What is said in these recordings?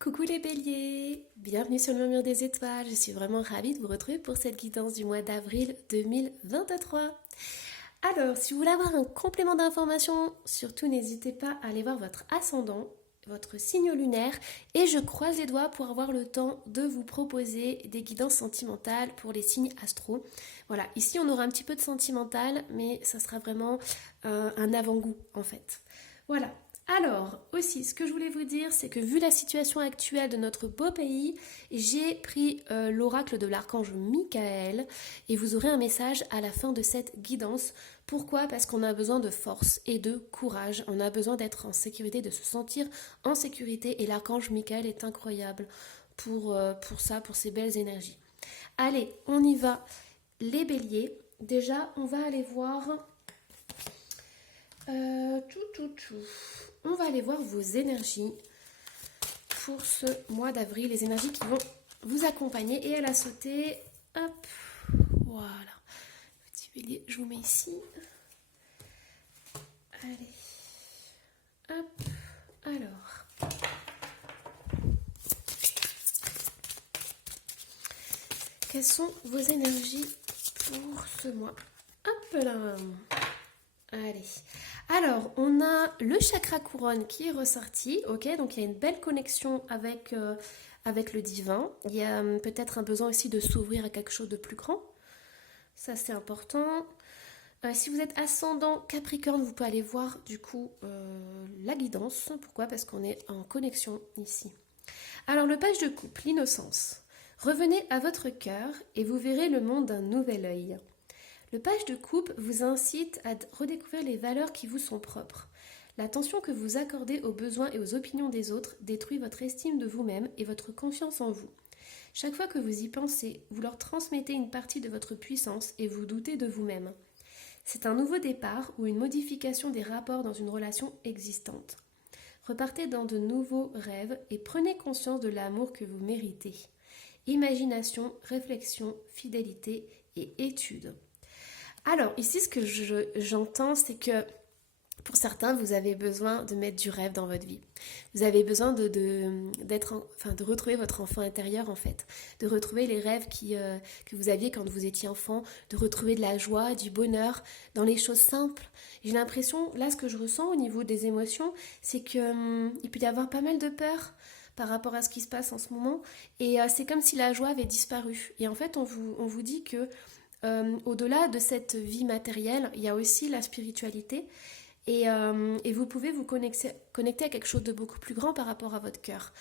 Coucou les béliers, bienvenue sur le murmure des étoiles, je suis vraiment ravie de vous retrouver pour cette guidance du mois d'avril 2023. Alors, si vous voulez avoir un complément d'information, surtout n'hésitez pas à aller voir votre ascendant, votre signe lunaire, et je croise les doigts pour avoir le temps de vous proposer des guidances sentimentales pour les signes astro. Voilà, ici on aura un petit peu de sentimental, mais ça sera vraiment un avant-goût en fait. Voilà. Alors, aussi, ce que je voulais vous dire, c'est que vu la situation actuelle de notre beau pays, j'ai pris l'oracle de l'archange Michael et vous aurez un message à la fin de cette guidance. Pourquoi? Parce qu'on a besoin de force et de courage. On a besoin d'être en sécurité, de se sentir en sécurité et l'archange Michael est incroyable pour ça, pour ces belles énergies. Allez, on y va. Les béliers, déjà, on va aller voir... On va aller voir vos énergies pour ce mois d'avril, les énergies qui vont vous accompagner. Et elle a sauté, hop, voilà. Petit bélier, je vous mets ici. Allez, hop, alors. Quelles sont vos énergies pour ce mois? Hop là. Allez. Alors, on a le chakra couronne qui est ressorti, ok? Donc, il y a une belle connexion avec le divin. Il y a peut-être un besoin aussi de s'ouvrir à quelque chose de plus grand. Ça, c'est important. Si vous êtes ascendant Capricorne, vous pouvez aller voir du coup la guidance. Pourquoi? Parce qu'on est en connexion ici. Alors, le page de coupe, l'innocence. Revenez à votre cœur et vous verrez le monde d'un nouvel œil. Le page de coupe vous incite à redécouvrir les valeurs qui vous sont propres. L'attention que vous accordez aux besoins et aux opinions des autres détruit votre estime de vous-même et votre confiance en vous. Chaque fois que vous y pensez, vous leur transmettez une partie de votre puissance et vous doutez de vous-même. C'est un nouveau départ ou une modification des rapports dans une relation existante. Repartez dans de nouveaux rêves et prenez conscience de l'amour que vous méritez. Imagination, réflexion, fidélité et étude. Alors, ici, ce que j'entends, c'est que pour certains, vous avez besoin de mettre du rêve dans votre vie. Vous avez besoin de retrouver votre enfant intérieur, en fait. De retrouver les rêves que vous aviez quand vous étiez enfant. De retrouver de la joie, du bonheur dans les choses simples. J'ai l'impression, là, ce que je ressens au niveau des émotions, c'est qu'il peut y avoir pas mal de peur par rapport à ce qui se passe en ce moment. Et c'est comme si la joie avait disparu. Et en fait, on vous dit que au-delà de cette vie matérielle, il y a aussi la spiritualité et vous pouvez vous connecter à quelque chose de beaucoup plus grand par rapport à votre cœur.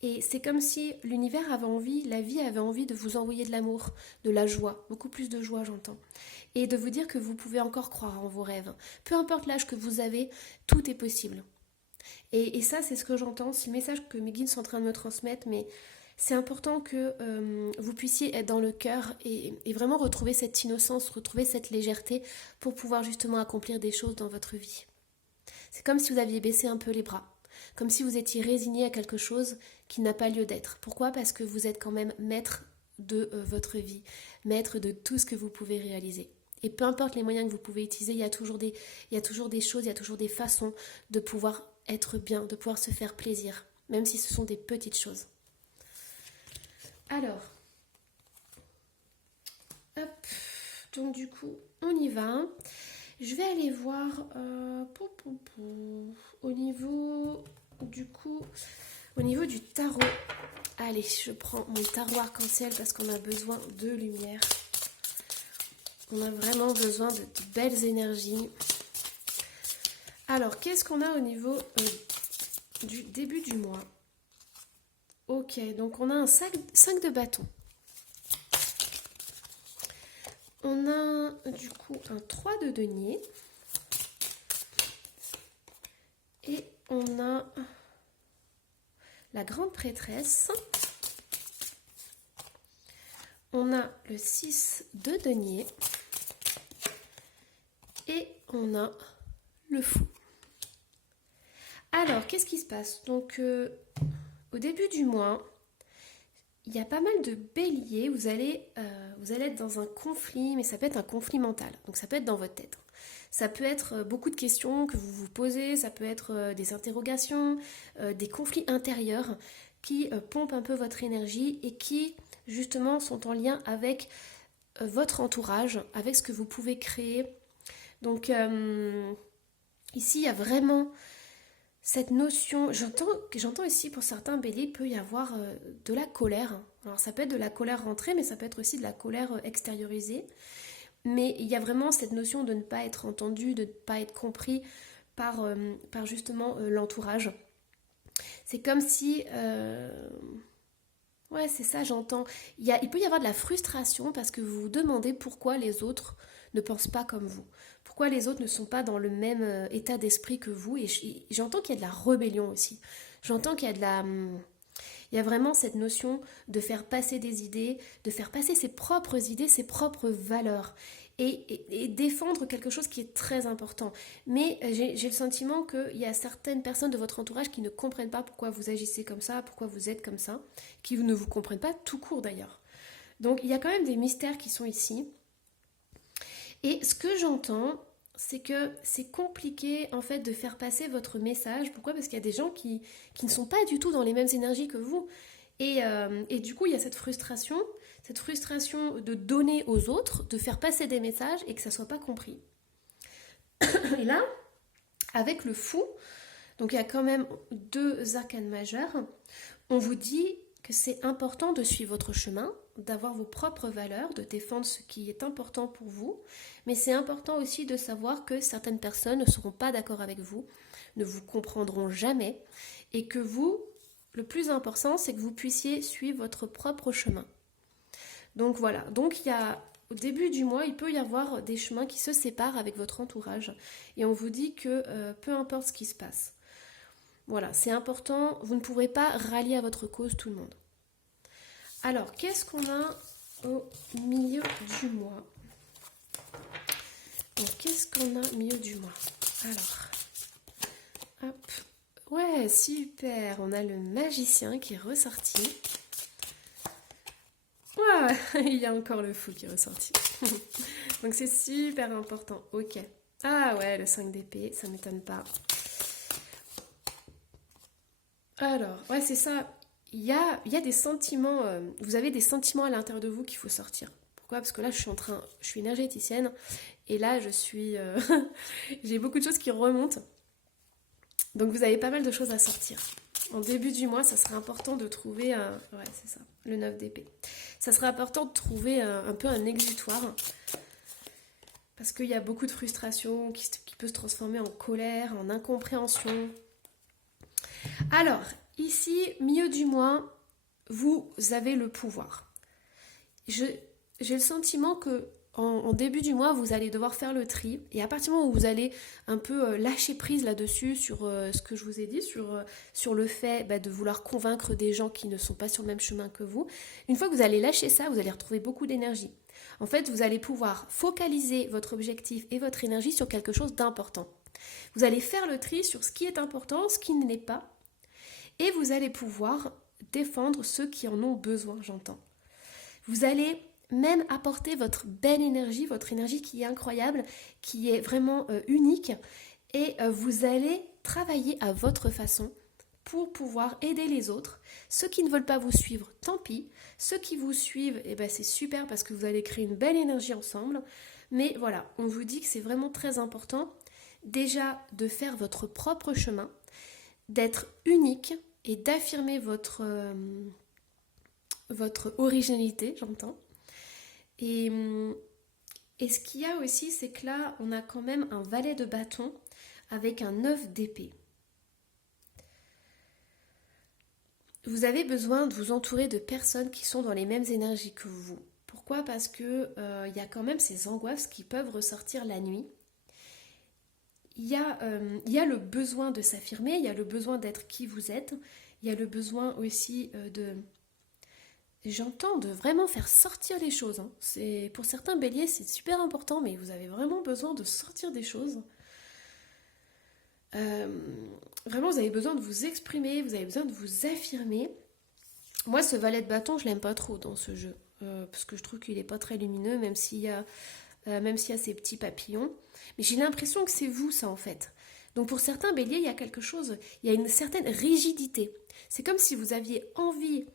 Et c'est comme si l'univers avait envie, la vie avait envie de vous envoyer de l'amour, de la joie, beaucoup plus de joie j'entends. Et de vous dire que vous pouvez encore croire en vos rêves. Peu importe l'âge que vous avez, tout est possible. Et ça c'est ce que j'entends, c'est le message que mes guides sont en train de me transmettre, mais c'est important que vous puissiez être dans le cœur et vraiment retrouver cette innocence, retrouver cette légèreté pour pouvoir justement accomplir des choses dans votre vie. C'est comme si vous aviez baissé un peu les bras, comme si vous étiez résigné à quelque chose qui n'a pas lieu d'être. Pourquoi? Parce que vous êtes quand même maître de votre vie, maître de tout ce que vous pouvez réaliser. Et peu importe les moyens que vous pouvez utiliser, il y a toujours des choses, il y a toujours des façons de pouvoir être bien, de pouvoir se faire plaisir, même si ce sont des petites choses. Alors, hop, donc du coup, on y va. Je vais aller voir au niveau au niveau du tarot. Allez, je prends mon tarot arc-en-ciel parce qu'on a besoin de lumière. On a vraiment besoin de belles énergies. Alors, qu'est-ce qu'on a au niveau du début du mois? Ok, donc on a un 5 de bâton. On a du coup un 3 de denier. Et on a la grande prêtresse. On a le 6 de denier. Et on a le fou. Alors, qu'est-ce qui se passe? Donc, au début du mois, il y a pas mal de béliers. Vous allez être dans un conflit, mais ça peut être un conflit mental. Donc, ça peut être dans votre tête. Ça peut être beaucoup de questions que vous vous posez, ça peut être des interrogations, des conflits intérieurs qui pompent un peu votre énergie et qui justement sont en lien avec votre entourage, avec ce que vous pouvez créer. Donc ici, il y a vraiment cette notion, j'entends ici pour certains béliers, il peut y avoir de la colère. Alors ça peut être de la colère rentrée, mais ça peut être aussi de la colère extériorisée. Mais il y a vraiment cette notion de ne pas être entendu, de ne pas être compris par justement l'entourage. C'est comme si... ouais, c'est ça, j'entends. Il peut y avoir de la frustration parce que vous vous demandez pourquoi les autres ne pensent pas comme vous. Pourquoi les autres ne sont pas dans le même état d'esprit que vous. Et j'entends qu'il y a de la rébellion aussi. J'entends qu'il y a de la... Il y a vraiment cette notion de faire passer des idées, de faire passer ses propres idées, ses propres valeurs. Et défendre quelque chose qui est très important. Mais j'ai le sentiment qu'il y a certaines personnes de votre entourage qui ne comprennent pas pourquoi vous agissez comme ça, pourquoi vous êtes comme ça, qui ne vous comprennent pas tout court d'ailleurs. Donc il y a quand même des mystères qui sont ici. Et ce que j'entends, c'est que c'est compliqué en fait de faire passer votre message. Pourquoi ? Parce qu'il y a des gens qui ne sont pas du tout dans les mêmes énergies que vous. Et du coup, il y a cette frustration de donner aux autres, de faire passer des messages et que ça ne soit pas compris. Et là, avec le fou, donc il y a quand même 2 arcanes majeures, on vous dit que c'est important de suivre votre chemin, d'avoir vos propres valeurs, de défendre ce qui est important pour vous, mais c'est important aussi de savoir que certaines personnes ne seront pas d'accord avec vous, ne vous comprendront jamais, et que vous, le plus important, c'est que vous puissiez suivre votre propre chemin. Donc voilà, donc au début du mois, il peut y avoir des chemins qui se séparent avec votre entourage, et on vous dit que peu importe ce qui se passe, voilà, c'est important, vous ne pourrez pas rallier à votre cause tout le monde. Alors, qu'est-ce qu'on a au milieu du mois ? Donc, qu'est-ce qu'on a au milieu du mois ? Alors, hop, ouais, super, on a le magicien qui est ressorti. Ouais, il y a encore le fou qui est ressorti. Donc, c'est super important, ok. Ah ouais, le 5 d'épée, ça m'étonne pas. Alors, ouais, c'est ça. Il y a des sentiments, vous avez des sentiments à l'intérieur de vous qu'il faut sortir. Pourquoi ? Parce que là, je suis énergéticienne et là, j'ai beaucoup de choses qui remontent. Donc, vous avez pas mal de choses à sortir. En début du mois, ça serait important de trouver ouais, c'est ça, le 9 d'épée. Ça serait important de trouver un peu un exutoire parce qu'il y a beaucoup de frustration qui peut se transformer en colère, en incompréhension. Alors, ici, milieu du mois, vous avez le pouvoir. J'ai le sentiment que en début du mois, vous allez devoir faire le tri. Et à partir du moment où vous allez un peu lâcher prise là-dessus, sur ce que je vous ai dit, sur le fait de vouloir convaincre des gens qui ne sont pas sur le même chemin que vous, une fois que vous allez lâcher ça, vous allez retrouver beaucoup d'énergie. En fait, vous allez pouvoir focaliser votre objectif et votre énergie sur quelque chose d'important. Vous allez faire le tri sur ce qui est important, ce qui ne l'est pas. Et vous allez pouvoir défendre ceux qui en ont besoin, j'entends. Vous allez même apporter votre belle énergie, votre énergie qui est incroyable, qui est vraiment unique. Et vous allez travailler à votre façon pour pouvoir aider les autres. Ceux qui ne veulent pas vous suivre, tant pis. Ceux qui vous suivent, c'est super parce que vous allez créer une belle énergie ensemble. Mais voilà, on vous dit que c'est vraiment très important déjà de faire votre propre chemin, d'être unique et d'affirmer votre originalité, j'entends. Et ce qu'il y a aussi, c'est que là, on a quand même un valet de bâton avec un 9 d'épée. Vous avez besoin de vous entourer de personnes qui sont dans les mêmes énergies que vous. Pourquoi ? Parce que y a quand même ces angoisses qui peuvent ressortir la nuit. Il y a le besoin de s'affirmer, il y a le besoin d'être qui vous êtes, il y a le besoin aussi j'entends de vraiment faire sortir les choses. Pour certains béliers, c'est super important, mais vous avez vraiment besoin de sortir des choses. Vraiment, vous avez besoin de vous exprimer, vous avez besoin de vous affirmer. Moi, ce valet de bâton, je l'aime pas trop dans ce jeu, parce que je trouve qu'il est pas très lumineux, même s'il y a ces petits papillons. Mais j'ai l'impression que c'est vous, ça, en fait. Donc, pour certains béliers, il y a quelque chose, il y a une certaine rigidité. C'est comme si vous aviez envie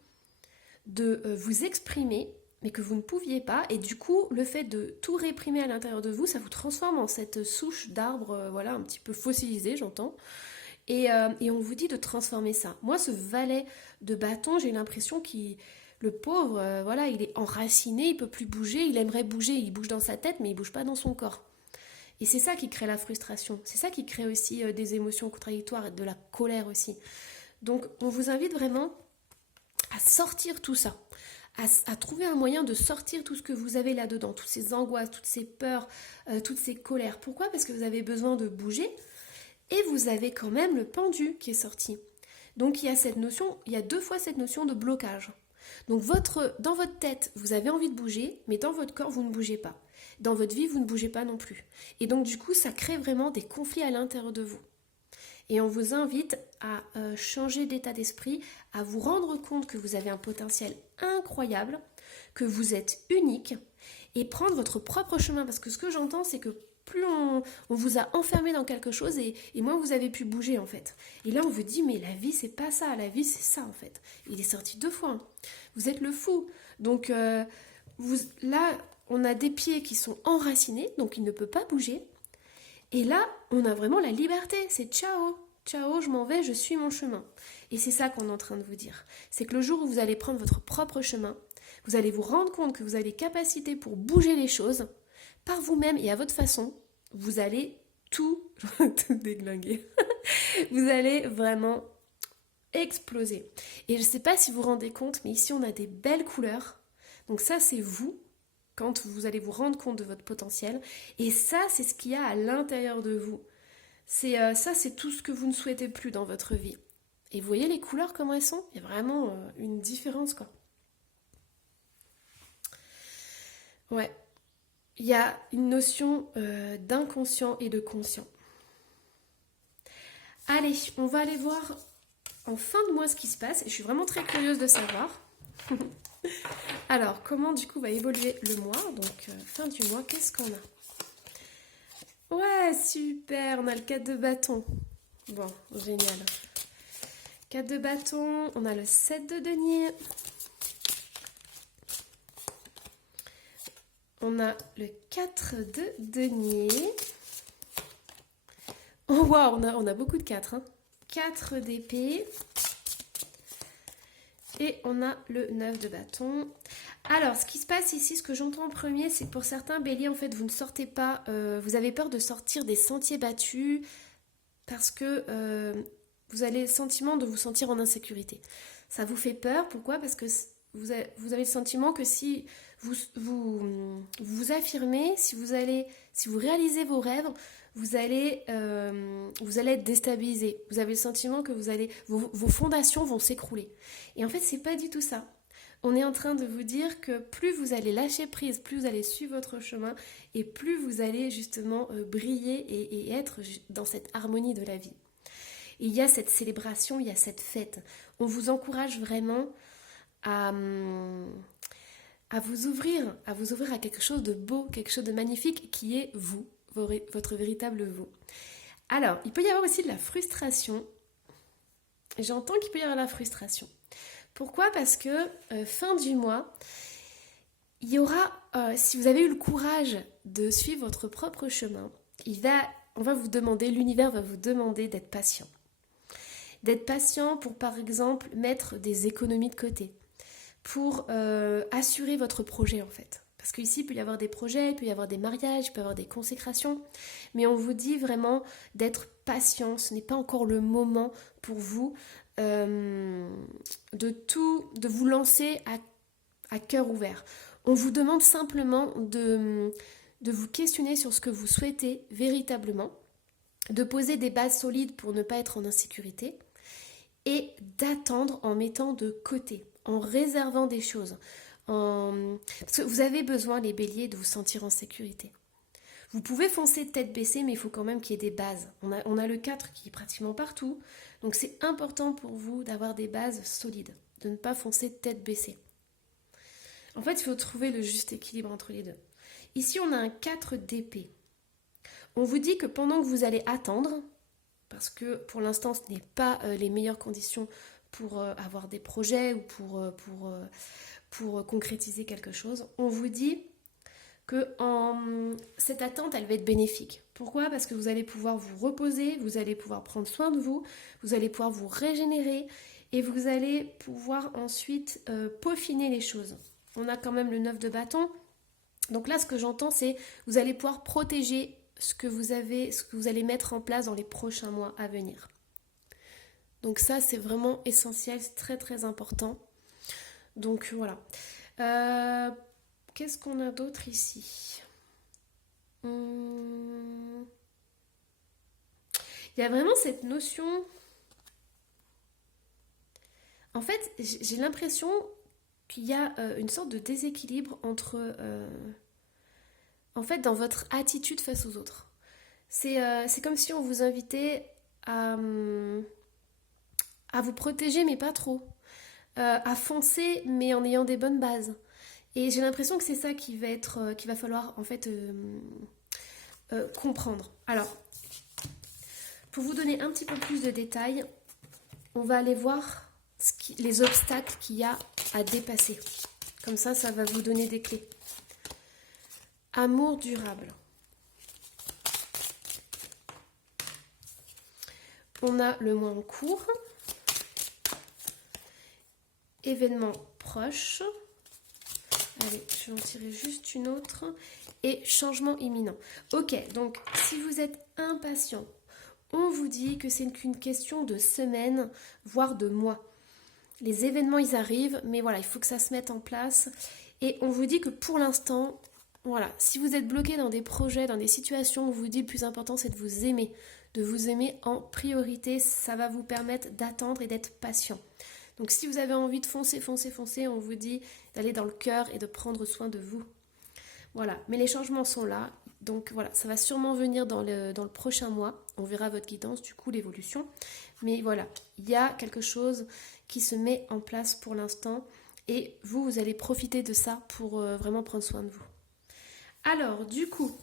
de vous exprimer, mais que vous ne pouviez pas, et du coup, le fait de tout réprimer à l'intérieur de vous, ça vous transforme en cette souche d'arbre, voilà, un petit peu fossilisée, j'entends. Et on vous dit de transformer ça. Moi, ce valet de bâton, j'ai l'impression qu'il, le pauvre, voilà, il est enraciné, il peut plus bouger, il aimerait bouger, il bouge dans sa tête, mais il bouge pas dans son corps. Et c'est ça qui crée la frustration, c'est ça qui crée aussi des émotions contradictoires et de la colère aussi. Donc, on vous invite vraiment à sortir tout ça, à trouver un moyen de sortir tout ce que vous avez là-dedans, toutes ces angoisses, toutes ces peurs, toutes ces colères. Pourquoi? Parce que vous avez besoin de bouger et vous avez quand même le pendu qui est sorti. Donc il y a cette notion, il y a deux fois cette notion de blocage. Donc dans votre tête, vous avez envie de bouger, mais dans votre corps, vous ne bougez pas. Dans votre vie, vous ne bougez pas non plus. Et donc du coup, ça crée vraiment des conflits à l'intérieur de vous. Et on vous invite à changer d'état d'esprit, à vous rendre compte que vous avez un potentiel incroyable, que vous êtes unique, et prendre votre propre chemin. Parce que ce que j'entends, c'est que plus on vous a enfermé dans quelque chose et moins vous avez pu bouger en fait. Et là on vous dit mais la vie c'est pas ça, la vie c'est ça en fait. Il est sorti 2 fois. Hein. Vous êtes le fou. Donc là on a des pieds qui sont enracinés, donc il ne peut pas bouger. Et là on a vraiment la liberté, c'est ciao. Ciao, je m'en vais, je suis mon chemin. Et c'est ça qu'on est en train de vous dire. C'est que le jour où vous allez prendre votre propre chemin, vous allez vous rendre compte que vous avez capacité pour bouger les choses par vous-même et à votre façon. Vous allez tout déglinguer. Vous allez vraiment exploser. Et je ne sais pas si vous vous rendez compte, mais ici on a des belles couleurs. Donc ça c'est vous, quand vous allez vous rendre compte de votre potentiel. Et ça c'est ce qu'il y a à l'intérieur de vous. Ça c'est tout ce que vous ne souhaitez plus dans votre vie. Et vous voyez les couleurs comment elles sont? Il y a vraiment une différence quoi. Ouais. Il y a une notion d'inconscient et de conscient. Allez, on va aller voir en fin de mois ce qui se passe. Et je suis vraiment très curieuse de savoir. Alors, comment du coup va évoluer le mois? Donc, fin du mois, qu'est-ce qu'on a? Ouais, super, on a le 4 de bâton. Bon, génial. 4 de bâton, on a le 7 de denier. On a le 4 de denier. Oh waouh, on a beaucoup de 4. Hein. 4 d'épée. Et on a le 9 de bâton. Alors, ce qui se passe ici, ce que j'entends en premier, c'est que pour certains béliers, en fait, vous ne sortez pas, vous avez peur de sortir des sentiers battus parce que vous avez le sentiment de vous sentir en insécurité. Ça vous fait peur, pourquoi? Parce que vous avez le sentiment que si vous affirmez, si vous réalisez vos rêves, vous allez être déstabilisé. Vous avez le sentiment que vos fondations vont s'écrouler. Et en fait, c'est pas du tout ça. On est en train de vous dire que plus vous allez lâcher prise, plus vous allez suivre votre chemin et plus vous allez justement briller et être dans cette harmonie de la vie. Et il y a cette célébration, il y a cette fête. On vous encourage vraiment à vous ouvrir à quelque chose de beau, quelque chose de magnifique qui est vous, votre véritable vous. Alors, il peut y avoir aussi de la frustration. J'entends qu'il peut y avoir de la frustration. Pourquoi? Parce que fin du mois, il y aura, si vous avez eu le courage de suivre votre propre chemin, l'univers va vous demander d'être patient. D'être patient pour, par exemple, mettre des économies de côté, pour assurer votre projet en fait. Parce qu'ici, il peut y avoir des projets, il peut y avoir des mariages, il peut y avoir des consécrations, mais on vous dit vraiment d'être patient, ce n'est pas encore le moment pour vous de vous lancer à cœur ouvert. On vous demande simplement de vous questionner sur ce que vous souhaitez véritablement, de poser des bases solides pour ne pas être en insécurité et d'attendre en mettant de côté, en réservant des choses. Parce que vous avez besoin, les béliers, de vous sentir en sécurité. Vous pouvez foncer tête baissée, mais il faut quand même qu'il y ait des bases. On a le 4 qui est pratiquement partout, donc c'est important pour vous d'avoir des bases solides, de ne pas foncer tête baissée. En fait, il faut trouver le juste équilibre entre les deux. Ici, on a un 4 d'épée. On vous dit que pendant que vous allez attendre, parce que pour l'instant, ce n'est pas les meilleures conditions pour avoir des projets ou pour concrétiser quelque chose, on vous dit que cette attente, elle va être bénéfique. Pourquoi? Parce que vous allez pouvoir vous reposer, vous allez pouvoir prendre soin de vous, vous allez pouvoir vous régénérer et vous allez pouvoir ensuite peaufiner les choses. On a quand même le 9 de bâton. Donc là, ce que j'entends, c'est vous allez pouvoir protéger ce que vous allez mettre en place dans les prochains mois à venir. Donc ça, c'est vraiment essentiel, c'est très très important. Donc voilà. Qu'est-ce qu'on a d'autre ici? Il y a vraiment cette notion... En fait, j'ai l'impression qu'il y a une sorte de déséquilibre entre... en fait, dans votre attitude face aux autres. C'est comme si on vous invitait à vous protéger, mais pas trop. À foncer, mais en ayant des bonnes bases. Et j'ai l'impression que c'est ça qu'il va falloir en fait comprendre. Alors, pour vous donner un petit peu plus de détails, on va aller voir les obstacles qu'il y a à dépasser. Comme ça va vous donner des clés. Amour durable. On a le mois en cours. Événements proches. Allez, je vais en tirer juste une autre. Et changement imminent. Ok, donc si vous êtes impatient, on vous dit que c'est qu'une question de semaines, voire de mois. Les événements, ils arrivent, mais voilà, il faut que ça se mette en place. Et on vous dit que pour l'instant, voilà, si vous êtes bloqué dans des projets, dans des situations, on vous dit le plus important, c'est de vous aimer en priorité. Ça va vous permettre d'attendre et d'être patient. Donc si vous avez envie de foncer, on vous dit d'aller dans le cœur et de prendre soin de vous. Voilà, mais les changements sont là. Donc voilà, ça va sûrement venir dans le prochain mois. On verra votre guidance, du coup, l'évolution. Mais voilà, il y a quelque chose qui se met en place pour l'instant. Et vous allez profiter de ça pour vraiment prendre soin de vous. Alors, du coup,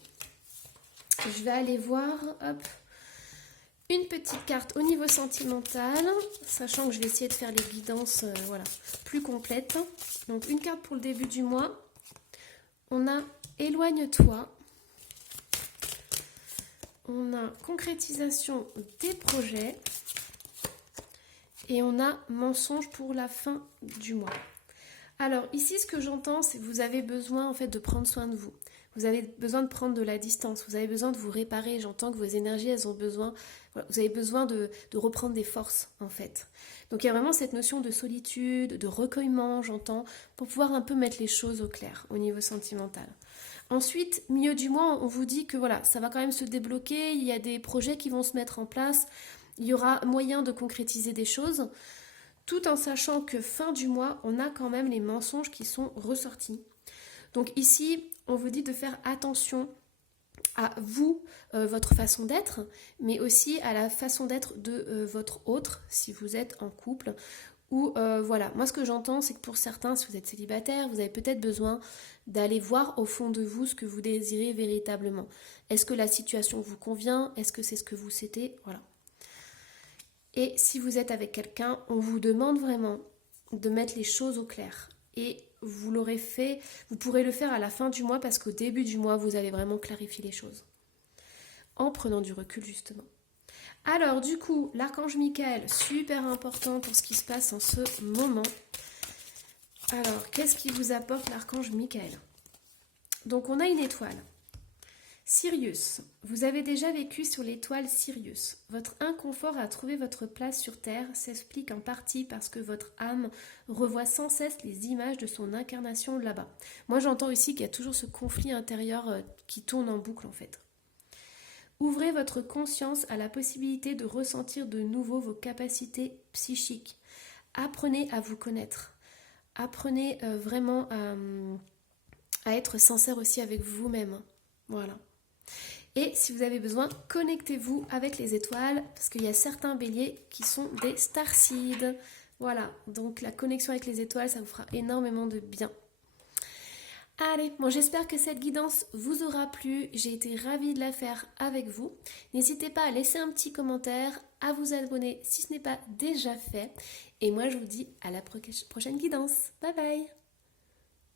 je vais aller voir... Hop. Une petite carte au niveau sentimental, sachant que je vais essayer de faire les guidances plus complètes. Donc une carte pour le début du mois. On a éloigne-toi. On a concrétisation des projets. Et on a mensonge pour la fin du mois. Alors ici, ce que j'entends, c'est que vous avez besoin en fait de prendre soin de vous. Vous avez besoin de prendre de la distance, vous avez besoin de vous réparer. J'entends que vos énergies, elles ont besoin, vous avez besoin de reprendre des forces en fait. Donc il y a vraiment cette notion de solitude, de recueillement, j'entends, pour pouvoir un peu mettre les choses au clair au niveau sentimental. Ensuite, milieu du mois, on vous dit que voilà, ça va quand même se débloquer, il y a des projets qui vont se mettre en place, il y aura moyen de concrétiser des choses, tout en sachant que fin du mois, on a quand même les mensonges qui sont ressortis. Donc ici, on vous dit de faire attention à vous, votre façon d'être, mais aussi à la façon d'être de votre autre, si vous êtes en couple. Ou voilà, moi ce que j'entends, c'est que pour certains, si vous êtes célibataire, vous avez peut-être besoin d'aller voir au fond de vous ce que vous désirez véritablement. Est-ce que la situation vous convient? Est-ce que c'est ce que vous souhaitez? Voilà. Et si vous êtes avec quelqu'un, on vous demande vraiment de mettre les choses au clair. Et vous l'aurez fait, vous pourrez le faire à la fin du mois parce qu'au début du mois, vous allez vraiment clarifier les choses. En prenant du recul, justement. Alors, du coup, l'archange Michael, super important pour ce qui se passe en ce moment. Alors, qu'est-ce qui vous apporte l'archange Michael? Donc, on a une étoile. Sirius, vous avez déjà vécu sur l'étoile Sirius. Votre inconfort à trouver votre place sur Terre s'explique en partie parce que votre âme revoit sans cesse les images de son incarnation là-bas. Moi j'entends aussi qu'il y a toujours ce conflit intérieur qui tourne en boucle en fait. Ouvrez votre conscience à la possibilité de ressentir de nouveau vos capacités psychiques. Apprenez à vous connaître. Apprenez vraiment à être sincère aussi avec vous-même. Voilà. Et si vous avez besoin, connectez-vous avec les étoiles parce qu'il y a certains béliers qui sont des starseeds. Voilà, donc la connexion avec les étoiles, ça vous fera énormément de bien. Allez, bon, j'espère que cette guidance vous aura plu. J'ai été ravie de la faire avec vous. N'hésitez pas à laisser un petit commentaire, à vous abonner si ce n'est pas déjà fait. Et moi, je vous dis à la prochaine guidance. Bye bye!